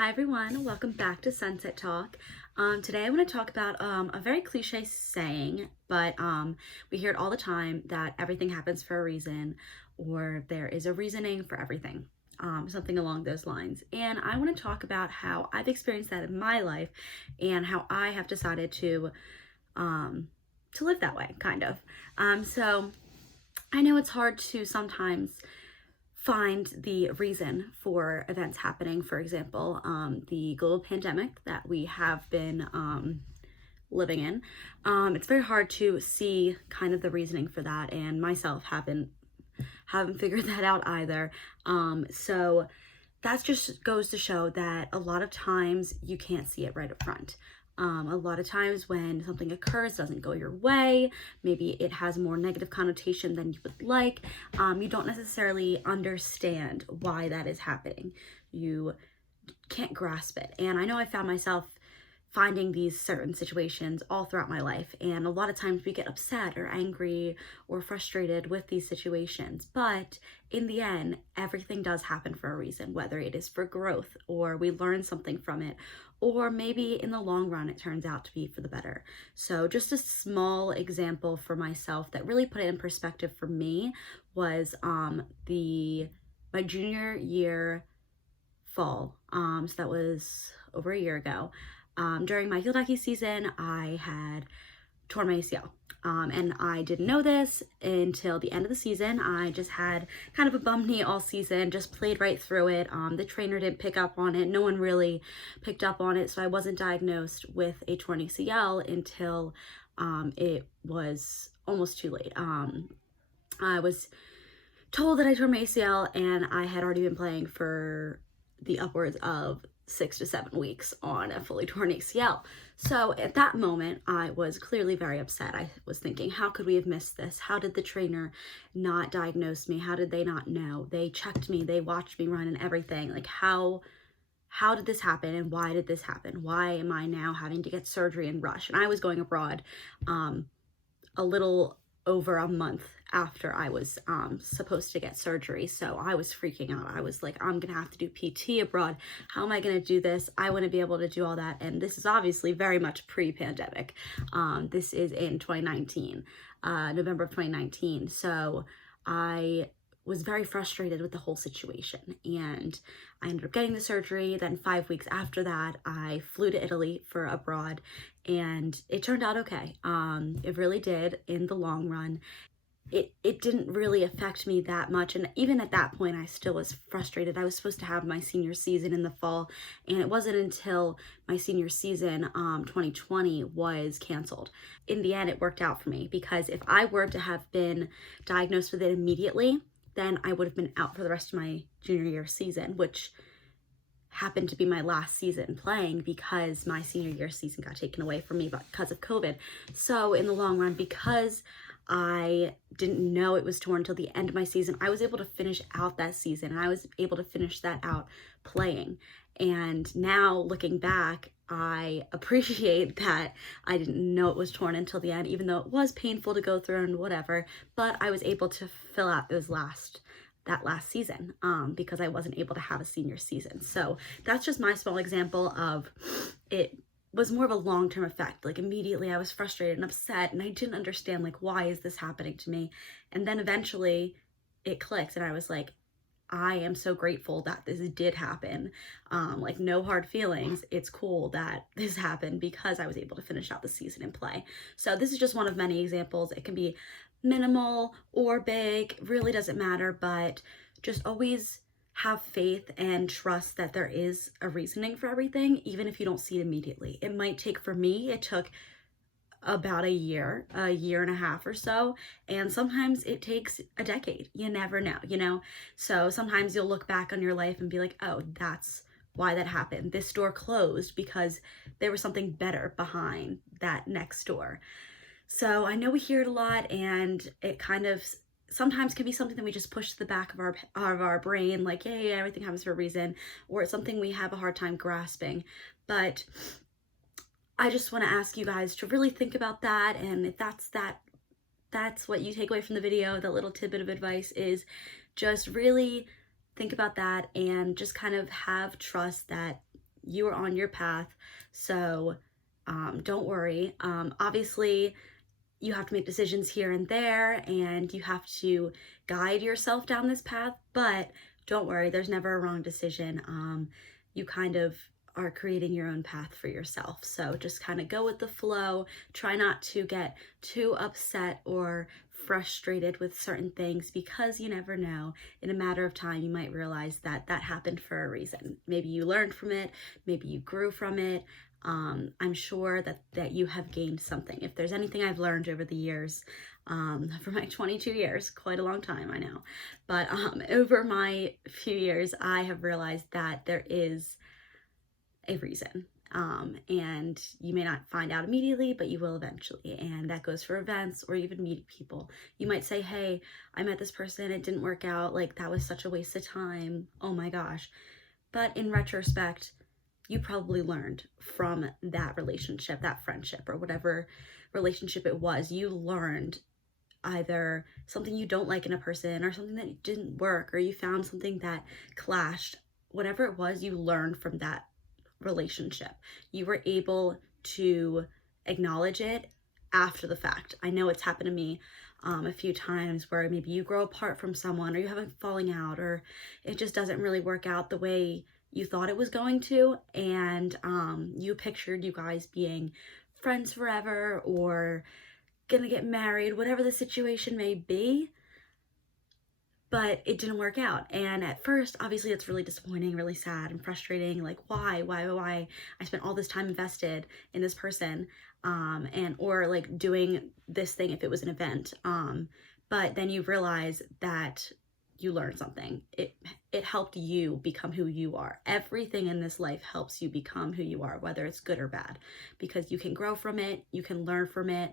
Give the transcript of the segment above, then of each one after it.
Hi everyone, welcome back to Sunset Talk. Today I want to talk about a very cliche saying, but we hear it all the time that everything happens for a reason or there is a reasoning for everything, something along those lines. And I want to talk about how I've experienced that in my life and how I have decided to live that way, kind of. So I know it's hard to sometimes find the reason for events happening. For example, the global pandemic that we have been living in. It's very hard to see kind of the reasoning for that, and myself haven't figured that out either. So that just goes to show that a lot of times you can't see it right up front. A lot of times when something occurs, doesn't go your way, maybe it has more negative connotation than you would like, you don't necessarily understand why that is happening. You can't grasp it. And I know I found myself finding these certain situations all throughout my life, and a lot of times we get upset or angry or frustrated with these situations, but in the end everything does happen for a reason, whether it is for growth or we learn something from it, or maybe in the long run it turns out to be for the better. So just a small example for myself that really put it in perspective for me was my junior year fall. So that was over a year ago. During my field hockey season, I had torn my ACL. And I didn't know this until the end of the season. I just had kind of a bum knee all season, just played right through it. The trainer didn't pick up on it. No one really picked up on it. So I wasn't diagnosed with a torn ACL until it was almost too late. I was told that I tore my ACL and I had already been playing for the upwards of 6 to 7 weeks on a fully torn ACL. So at that moment, I was clearly very upset. I was thinking, how could we have missed this? How did the trainer not diagnose me? How did they not know? They checked me, they watched me run and everything. Like how did this happen and why did this happen? Why am I now having to get surgery and rush? And I was going abroad a little over a month after I was supposed to get surgery. So I was freaking out. I was like, I'm gonna have to do PT abroad. How am I gonna do this? I want to be able to do all that. And this is obviously very much pre-pandemic. This is in 2019, November of 2019. So I was very frustrated with the whole situation, and I ended up getting the surgery. Then 5 weeks after that, I flew to Italy for abroad, and it turned out okay. It really did in the long run. It didn't really affect me that much, and even at that point I still was frustrated. I was supposed to have my senior season in the fall, and it wasn't until my senior season 2020 was canceled. In the end it worked out for me, because if I were to have been diagnosed with it immediately, then I would have been out for the rest of my junior year season, which happened to be my last season playing because my senior year season got taken away from me because of COVID. So in the long run, because I didn't know it was torn until the end of my season, I was able to finish out that season, and I was able to finish that out playing. And now looking back, I appreciate that I didn't know it was torn until the end, even though it was painful to go through and whatever, but I was able to fill out that last season because I wasn't able to have a senior season. So that's just my small example of it was more of a long-term effect. Like immediately I was frustrated and upset, and I didn't understand, like, why is this happening to me? And then eventually it clicked, and I was like, I am so grateful that this did happen. Like, no hard feelings. It's cool that this happened because I was able to finish out the season and play. So this is just one of many examples. It can be minimal or big, really doesn't matter, but just always have faith and trust that there is a reasoning for everything, even if you don't see it immediately. It might take, for me, it took about a year and a half or so, and sometimes it takes a decade. You never know. So sometimes you'll look back on your life and be like, oh, that's why that happened. This door closed because there was something better behind that next door. So I know we hear it a lot, and it kind of sometimes can be something that we just push to the back of our brain, like, yeah, everything happens for a reason, or it's something we have a hard time grasping. But I just want to ask you guys to really think about that, and if that's what you take away from the video, that little tidbit of advice is just really think about that and just kind of have trust that you are on your path. So don't worry. Obviously, you have to make decisions here and there, and you have to guide yourself down this path, but don't worry, there's never a wrong decision. You kind of are creating your own path for yourself. So just kind of go with the flow. Try not to get too upset or frustrated with certain things, because you never know. In a matter of time, you might realize that that happened for a reason. Maybe you learned from it, maybe you grew from it. I'm sure that you have gained something. If there's anything I've learned over the years, for my 22 years, quite a long time, I know, but over my few years, I have realized that there is a reason. And you may not find out immediately, but you will eventually. And that goes for events or even meeting people. You might say, hey, I met this person, it didn't work out, like that was such a waste of time, oh my gosh. But in retrospect, you probably learned from that relationship, that friendship, or whatever relationship it was. You learned either something you don't like in a person, or something that didn't work, or you found something that clashed. Whatever it was, you learned from that relationship. You were able to acknowledge it after the fact. I know it's happened to me a few times where maybe you grow apart from someone, or you have a falling out, or it just doesn't really work out the way you thought it was going to, and you pictured you guys being friends forever or gonna get married, whatever the situation may be, but it didn't work out. And at first, obviously, it's really disappointing, really sad and frustrating. Like, why? I spent all this time invested in this person, and or like doing this thing if it was an event. But then you realize that you learned something. It helped you become who you are. Everything in this life helps you become who you are, whether it's good or bad, because you can grow from it, you can learn from it.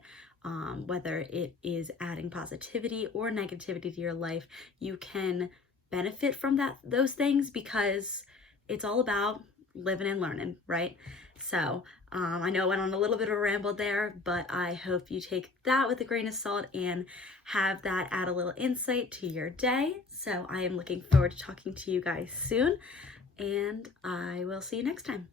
Whether it is adding positivity or negativity to your life, you can benefit from those things, because it's all about living and learning, right? So I know I went on a little bit of a ramble there, but I hope you take that with a grain of salt and have that add a little insight to your day. So I am looking forward to talking to you guys soon, and I will see you next time.